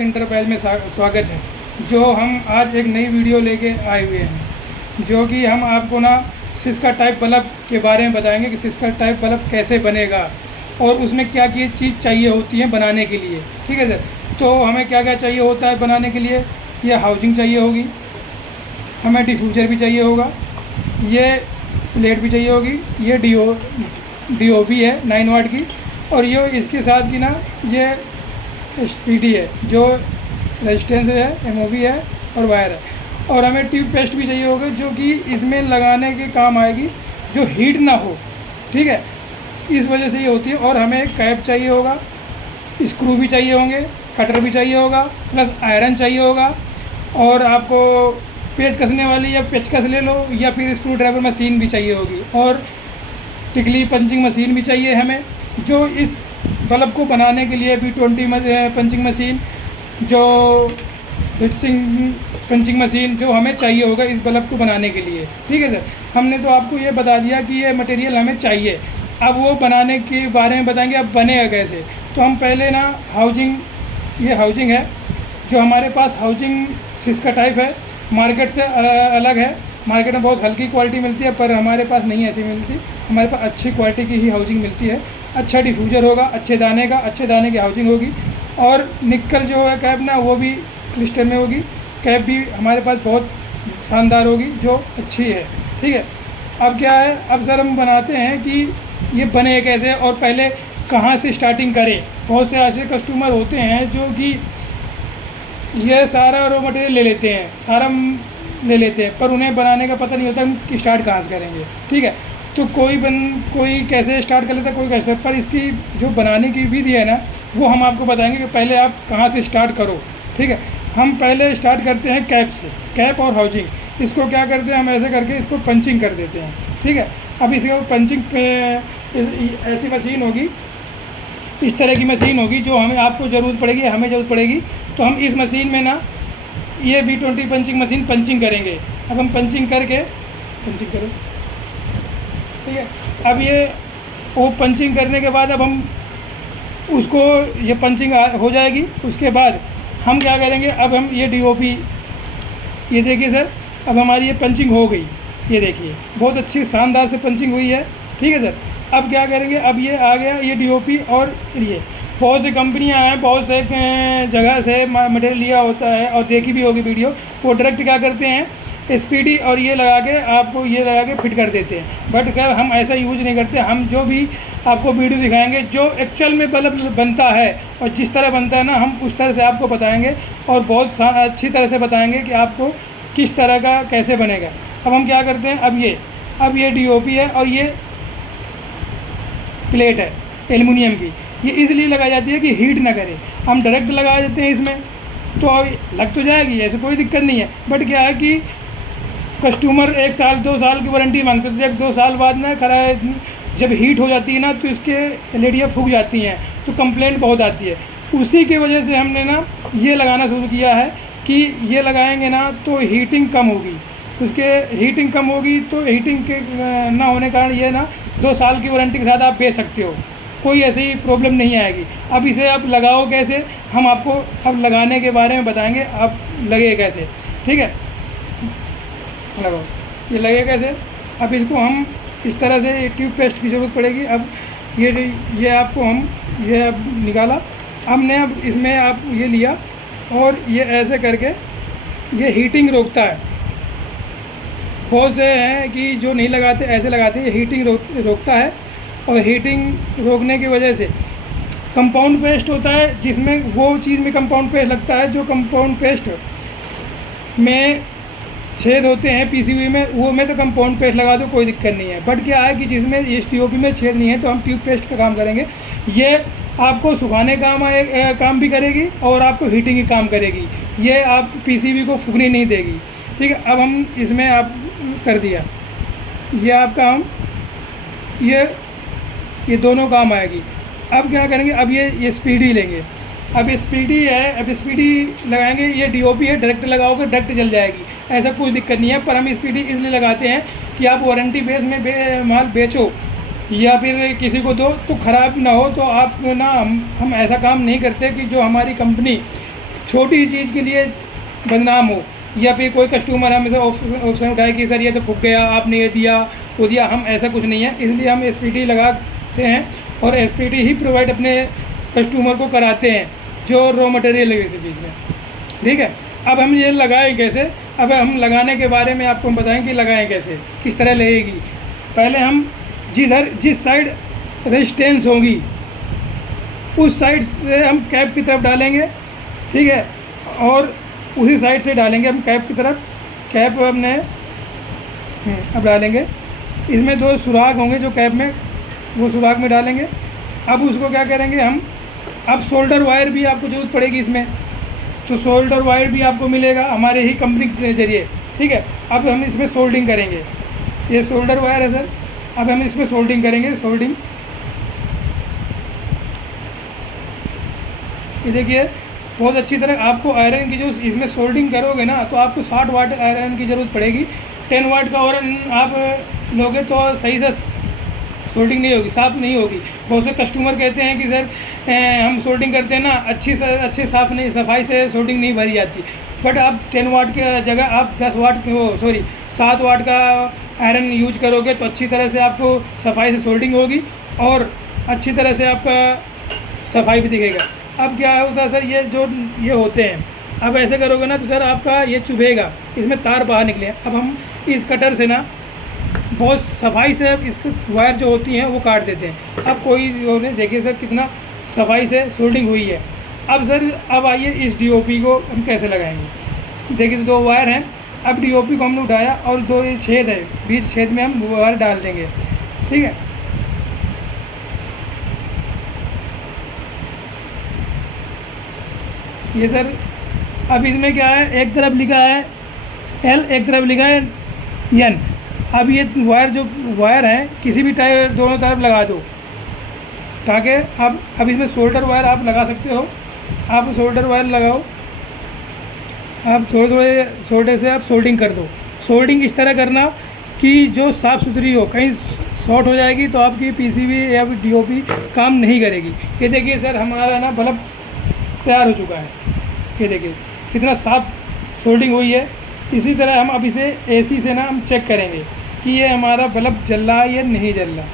Bharat enterprise में स्वागत है। जो हम आज एक नई वीडियो लेके आए हुए हैं, जो कि हम आपको ना सिस्का टाइप बल्ब के बारे में बताएंगे कि सिस्का टाइप बल्ब कैसे बनेगा और उसमें क्या क्या चीज़ चाहिए होती है बनाने के लिए। ठीक है सर, तो हमें क्या क्या चाहिए होता है बनाने के लिए। ये हाउसिंग चाहिए होगी, हमें डिफ्यूज़र भी चाहिए होगा, ये प्लेट भी चाहिए होगी, ये DOV है 9 वाट की, और ये इसके साथ की ना ये SPD है, जो रेजिस्टेंस है, MOV है और वायर है। और हमें ट्यूब पेस्ट भी चाहिए होगा, जो कि इसमें लगाने के काम आएगी, जो हीट ना हो। ठीक है, इस वजह से ये होती है। और हमें कैप चाहिए होगा, स्क्रू भी चाहिए होंगे, कटर भी चाहिए होगा, प्लस आयरन चाहिए होगा, और आपको पेच कसने वाली या पेचकस ले लो, या फिर स्क्रू ड्राइवर मशीन भी चाहिए होगी, और टिकली पंचिंग मशीन भी चाहिए हमें। जो इस बल्ब को बनाने के लिए B20 पंचिंग मशीन, जो हिटसिंग पंचिंग मशीन जो हमें चाहिए होगा इस बल्ब को बनाने के लिए। ठीक है सर, हमने तो आपको ये बता दिया कि ये मटेरियल हमें चाहिए। अब वो बनाने के बारे में बताएंगे अब बनेगा कैसे। तो हम पहले ना ये हाउसिंग है, जो हमारे पास हाउसिंग सिस्का टाइप है, मार्केट से अलग है। मार्केट में बहुत हल्की क्वालिटी मिलती है, पर हमारे पास नहीं ऐसी मिलती। हमारे पास अच्छी क्वालिटी की ही हाउसिंग मिलती है। अच्छा डिफ्यूज़र होगा, अच्छे दाने की हाउसिंग होगी, और निकल जो है कैप ना वो भी क्लिस्टर में होगी। कैप भी हमारे पास बहुत शानदार होगी, जो अच्छी है। ठीक है, अब क्या है, अब सर हम बनाते हैं कि ये बने कैसे और पहले कहाँ से स्टार्टिंग करें। बहुत से ऐसे कस्टमर होते हैं जो कि ये सारा रॉ मटेरियल ले लेते हैं, पर उन्हें बनाने का पता नहीं होता कि स्टार्ट कहाँ से करेंगे। ठीक है, तो कोई कैसे स्टार्ट कर लेता है, कोई कैसे, पर इसकी जो बनाने की विधि है ना, वो हम आपको बताएंगे कि पहले आप कहाँ से स्टार्ट करो। ठीक है, हम पहले स्टार्ट करते हैं कैप से, कैप और हाउसिंग। इसको क्या करते हैं, हम ऐसे करके इसको पंचिंग कर देते हैं। ठीक है, अब इसको पंचिंग पे ऐसी मशीन होगी, इस तरह की मशीन होगी, जो आपको ज़रूरत पड़ेगी, हमें ज़रूरत पड़ेगी। तो हम इस मशीन में ना ये B20 पंचिंग मशीन पंचिंग करेंगे। अब हम पंचिंग करो। ठीक है, अब वो पंचिंग करने के बाद अब हम उसको ये पंचिंग हो जाएगी। उसके बाद हम क्या करेंगे, अब हम ये DOP, ये देखिए सर, अब हमारी ये पंचिंग हो गई। ये देखिए बहुत अच्छी शानदार से पंचिंग हुई है। ठीक है सर, अब क्या करेंगे, अब ये आ गया ये DOP, और ये बहुत सी कंपनियां हैं, बहुत से जगह से मटेरियल लिया होता है और देखी भी होगी वीडियो। वो डायरेक्ट क्या करते हैं, SPD और ये लगा के फिट कर देते हैं। बट क्या हम ऐसा यूज़ नहीं करते। हम जो भी आपको वीडियो दिखाएंगे, जो एक्चुअल में बल्ब बनता है और जिस तरह बनता है ना, हम उस तरह से आपको बताएंगे, और बहुत अच्छी तरह से बताएंगे कि आपको किस तरह का कैसे बनेगा। अब हम क्या करते हैं, अब ये DOP है और ये प्लेट है एल्युमिनियम की। ये इसलिए लगाई जाती है कि हीट ना करे। हम डायरेक्ट लगा देते हैं इसमें, तो लग तो जाएगी, ऐसे कोई दिक्कत नहीं है। बट क्या है कि कस्टमर 1 साल 2 साल की वारंटी मांगते थे। 1-2 साल बाद ना जब हीट हो जाती है ना, तो इसके LED फूक जाती हैं, तो कंप्लेंट बहुत आती है। उसी की वजह से हमने ना ये लगाना शुरू किया है कि ये लगाएंगे ना तो हीटिंग कम होगी। हीटिंग कम होगी तो हीटिंग के ना होने के कारण ये ना 2 साल की वारंटी के साथ आप बेच सकते हो, कोई ऐसी प्रॉब्लम नहीं आएगी। अब इसे आप लगाओ कैसे, हम आपको अब लगाने के बारे में बताएंगे, आप लगे कैसे। ठीक है, लगाओ, ये लगे कैसे। अब इसको हम इस तरह से ट्यूब पेस्ट की ज़रूरत पड़ेगी। अब ये आपको ये अब निकाला हमने। अब इसमें आप ये लिया और ये ऐसे करके ये हीटिंग रोकता है। बहुत से हैं कि जो नहीं लगाते, ऐसे लगाते हैं। ये हीटिंग रोकता है, और हीटिंग रोकने की वजह से कंपाउंड पेस्ट होता है, जिसमें वो चीज़ में कंपाउंड पेस्ट लगता है, जो कंपाउंड पेस्ट में छेद होते हैं PCB में, वो में तो कंपाउंड पेस्ट लगा दो, कोई दिक्कत नहीं है। बट क्या है कि जिसमें इस DOP में छेद नहीं है, तो हम ट्यूब पेस्ट का काम करेंगे। ये आपको सुखाने काम भी करेगी और आपको हीटिंग ही काम करेगी। ये आप PCB को फूकने नहीं देगी। ठीक है, अब हम इसमें आप कर दिया, ये आपका हम ये दोनों काम आएगी। अब क्या करेंगे, अब ये SPD लेंगे। अब SPD है, अब SPD लगाएंगे। ये DOP है, डायरेक्ट लगाओगे डायरेक्ट जल जाएगी, ऐसा कोई दिक्कत नहीं है। पर हम SPD इसलिए लगाते हैं कि आप वारंटी बेस में माल बेचो या फिर किसी को दो तो ख़राब ना हो। तो आप ना हम ऐसा काम नहीं करते कि जो हमारी कंपनी छोटी चीज़ के लिए बदनाम हो, या फिर कोई कस्टमर हमें से ऑप्शन उठाए कि सर ये तो फूक गया, आपने ये दिया वो दिया। हम ऐसा कुछ नहीं है, इसलिए हम SPT लगाते हैं और SPT ही प्रोवाइड अपने कस्टमर को कराते हैं जो रॉ मटेरियल है इसी बीच में। ठीक है, अब हम ये लगाएं कैसे, अब हम लगाने के बारे में आपको हम बताएं कि लगाएं कैसे, किस तरह लगेगी। पहले हम जिस साइड रेजिस्टेंस होगी उस साइड से हम कैप की तरफ डालेंगे। ठीक है, और उसी साइड से डालेंगे हम कैप की तरफ। कैप हमने अब डालेंगे, इसमें 2 सुराख होंगे जो कैप में, वो सुराख में डालेंगे। अब उसको क्या करेंगे हम, अब शोल्डर वायर भी आपको ज़रूरत पड़ेगी इसमें, तो शोल्डर वायर भी आपको मिलेगा हमारे ही कंपनी के जरिए। ठीक है, अब हम इसमें सोल्डिंग करेंगे। ये शोल्डर वायर है सर, अब हम इसमें सोल्डिंग करेंगे। सोल्डिंग ये देखिए बहुत अच्छी तरह आपको आयरन की जो इसमें सोल्डिंग करोगे ना, तो आपको 60 वाट आयरन की ज़रूरत पड़ेगी। 10 वाट का आयरन आप लोगे तो सही से सोल्डिंग नहीं होगी, साफ़ नहीं होगी। बहुत से कस्टमर कहते हैं कि सर हम सोल्डिंग करते हैं ना, अच्छी साफ़ नहीं, सफाई से सोल्डिंग नहीं भरी जाती। बट आप 10 वाट की जगह आप 7 वाट का आयरन यूज करोगे तो अच्छी तरह से आपको सफाई से सोल्डिंग होगी और अच्छी तरह से आपका सफाई भी दिखेगा। अब क्या होता है सर, ये होते हैं, अब ऐसे करोगे ना तो सर आपका ये चुभेगा, इसमें तार बाहर निकले। अब हम इस कटर से ना बहुत सफाई से अब इसकी वायर जो होती हैं वो काट देते हैं। अब कोई देखिए सर कितना सफाई से सोल्डिंग हुई है। अब सर अब आइए इस DOP को हम कैसे लगाएंगे। देखिए तो 2 वायर हैं, अब DOP को हमने उठाया और 2 ये छेद है, बीच छेद में हम वायर डाल देंगे। ठीक है, ये सर अब इसमें क्या है, एक तरफ लिखा है L, एक तरफ लिखा है N। अब ये वायर है किसी भी टायर दोनों तरफ लगा दो, ताकि अब इसमें शोल्डर वायर आप लगा सकते हो। आप शोल्डर वायर लगाओ, आप थोड़े शोल्डर से आप सोल्डिंग कर दो। सोल्डिंग इस तरह करना कि जो साफ़ सुथरी हो, कहीं शॉर्ट हो जाएगी तो आपकी PCB या DOP काम नहीं करेगी। ये देखिए सर हमारा ना बल्ब तैयार हो चुका है, ये देखिए कितना साफ सोल्डिंग हुई है। इसी तरह हम अब इसे AC से ना हम चेक करेंगे कि ये हमारा बल्ब जल रहा है या नहीं जल रहा।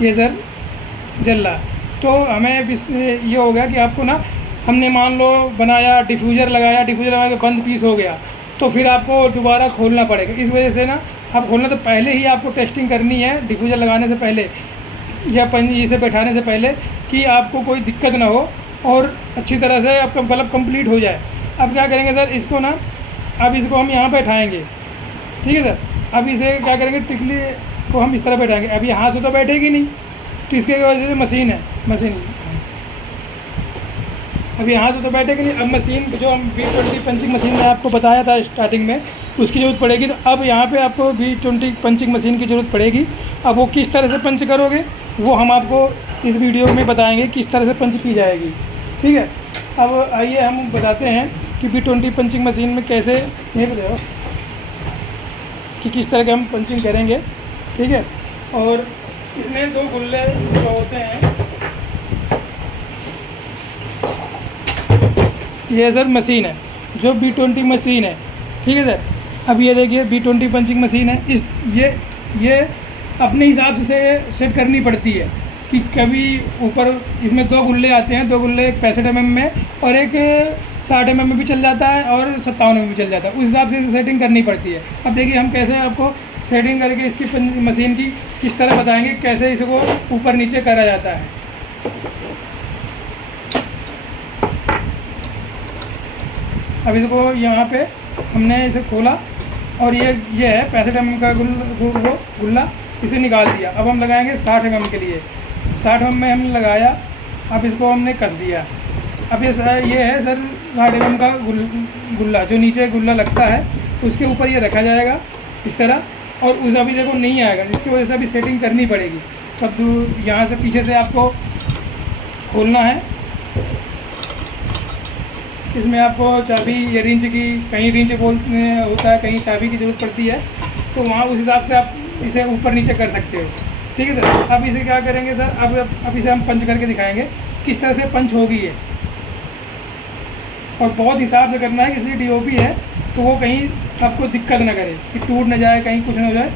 ये सर जल रहा, तो हमें ये हो गया कि आपको ना हमने मान लो बनाया, डिफ्यूज़र लगाया, डिफ्यूज़र लगा के बंद पीस हो गया, तो फिर आपको दोबारा खोलना पड़ेगा। इस वजह से ना आप खोलना तो पहले ही आपको टेस्टिंग करनी है डिफ्यूज़र लगाने से पहले या इसे बैठाने से पहले, कि आपको कोई दिक्कत ना हो और अच्छी तरह से आपका बल्ब कंप्लीट हो जाए। अब क्या करेंगे सर, इसको ना अब इसको हम यहाँ बैठाएंगे। ठीक है सर, अब इसे क्या करेंगे, टिकली को हम इस तरह बैठाएंगे। अब यहाँ से तो बैठेगी नहीं, तो इसके वजह से मशीन अब यहाँ से तो बैठेगी नहीं। अब मशीन जो हम V20 पंचिंग मशीन में आपको बताया था स्टार्टिंग में, उसकी ज़रूरत पड़ेगी। तो अब यहाँ पे आपको V20 पंचिंग मशीन की ज़रूरत पड़ेगी। अब वो किस तरह से पंच करोगे वो हम आपको इस वीडियो में बताएंगे किस तरह से पंच की जाएगी। ठीक है, अब आइए हम बताते हैं कि V20 पंचिंग मशीन में कैसे, नहीं बताओ कि किस तरह के हम पंचिंग करेंगे। ठीक है, और इसमें 2 गुल्ले जो होते हैं, ये सर मशीन है जो V20 मशीन है। ठीक है सर, अब ये देखिए V20 पंचिंग मशीन है। ये अपने हिसाब से सेट करनी पड़ती है कि कभी ऊपर इसमें 2 गुल्ले आते हैं, 2 गुल्ले, एक 65 mm में और एक 60 mm में भी चल जाता है और 57 में भी चल जाता है। उस हिसाब से सेटिंग करनी पड़ती है। अब देखिए हम कैसे आपको सेटिंग करके इसकी मशीन की किस तरह बताएंगे, कैसे इसको ऊपर नीचे करा जाता है। अब इसको यहाँ पे हमने इसे खोला और ये है 65 mm का गुल्ला, इसे निकाल दिया। अब हम लगाएंगे 60 mm के लिए। 60 mm में हमने लगाया, अब इसको हमने कस दिया। अब ये है सर 60 mm का गुल्ला, जो नीचे गुल्ला लगता है उसके ऊपर ये रखा जाएगा इस तरह, और उस अभी देखो नहीं आएगा, इसकी वजह से अभी सेटिंग करनी पड़ेगी। तो अब यहाँ से पीछे से आपको खोलना है। इसमें आपको चाबी या रिंच की, कहीं रिंच बोल होता है, कहीं चाबी की ज़रूरत पड़ती है, तो वहाँ उस हिसाब से आप इसे ऊपर नीचे कर सकते हो। ठीक है सर, अब इसे क्या करेंगे सर, अब इसे हम पंच करके दिखाएंगे किस तरह से पंच होगी ये। और बहुत हिसाब से करना है, इसलिए DOP है तो वो कहीं आपको दिक्कत ना करे कि टूट ना जाए, कहीं कुछ ना हो जाए,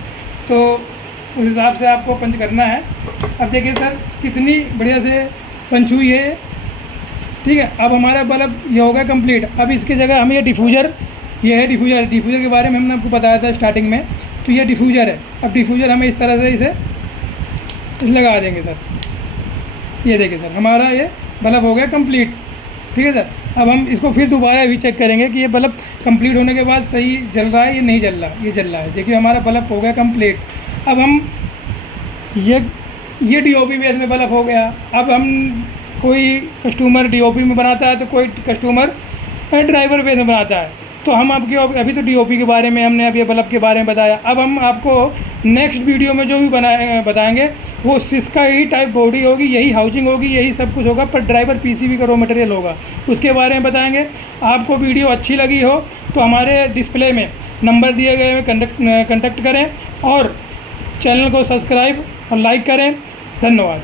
तो उस हिसाब से आपको पंच करना है। अब देखिए सर कितनी बढ़िया से पंच हुई है, ठीक है। अब हमारा बल्ब ये हो गया कंप्लीट। अब इसकी जगह हमें ये डिफ्यूज़र, ये है डिफ्यूज़र के बारे में हमने आपको बताया था स्टार्टिंग में, तो ये डिफ्यूज़र है। अब डिफ्यूज़र हमें इस तरह से इसे लगा देंगे सर। ये देखिए सर हमारा ये बल्ब हो गया कंप्लीट, ठीक है सर। अब हम इसको फिर दोबारा भी चेक करेंगे कि ये बल्ब कंप्लीट होने के बाद सही जल रहा है या नहीं जल रहा। ये जल रहा है, देखिए हमारा बल्ब हो गया कंप्लीट। अब हम ये DOP बेस में बल्ब हो गया। अब हम कोई कस्टमर DOP में बनाता है तो कोई कस्टमर ड्राइवर बेस में बनाता है, तो हम आपके अभी तो DOP के बारे में हमने अभी बल्ब के बारे में बताया। अब हम आपको नेक्स्ट वीडियो में जो भी बताएंगे वो सिस्का ही टाइप बॉडी होगी, यही हाउसिंग होगी, यही सब कुछ होगा, पर ड्राइवर PCB का रॉ मटेरियल होगा, उसके बारे में बताएंगे। आपको वीडियो अच्छी लगी हो तो हमारे डिस्प्ले में नंबर दिए गए में कॉन्टैक्ट करें और चैनल को सब्सक्राइब और लाइक करें। धन्यवाद।